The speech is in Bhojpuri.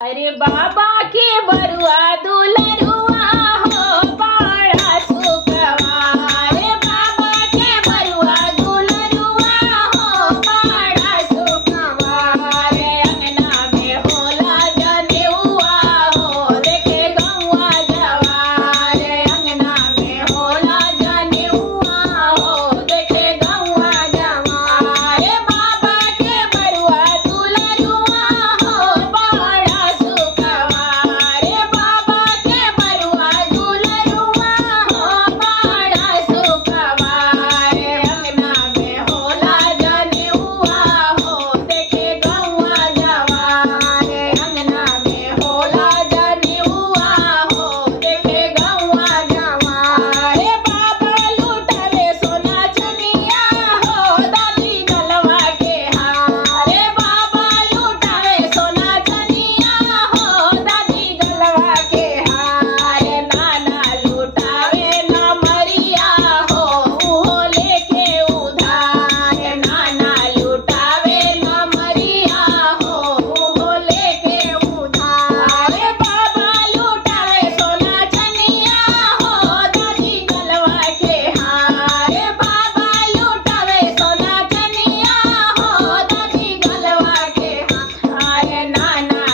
अरे बाबा के बरुआ दुलरुआ हो बड़ा सुखवा। अरे बाबा के बरुआ दुलरुआ हो बड़ा सुखवा। रे अंगना में होला जनेउआ हो देखे गौआ जवा। रे अंगना में होला जनेउआ हो देखे गौआ जवा। रे बाबा के बरुआ दुलरुआ हो बड़ा सुखवा। रे बाबा के बरुआ दुलरुआ हो बड़ा सुखवा। रे अंगना में होला जनेउआ हो देखे गौआ जवा। रे अंगना में होला जनेउआ हो देखे गौआ जवा। रे बाबा लुटावे सोना चनिया हो दादी गलवा के हार। रे बाबा लुटावे सोना चनिया हो दादी गलवा के हार। नाना लुटावे नमरिया हो उहो लेके उधार। नाना लुटावे नमरिया हो उहो लेके उधार। बाबा लुटावे सोना चनिया हो दादी गलवा के हार। बाबा लुटावे सोना चनिया हो दादी गलवा के हार। नाना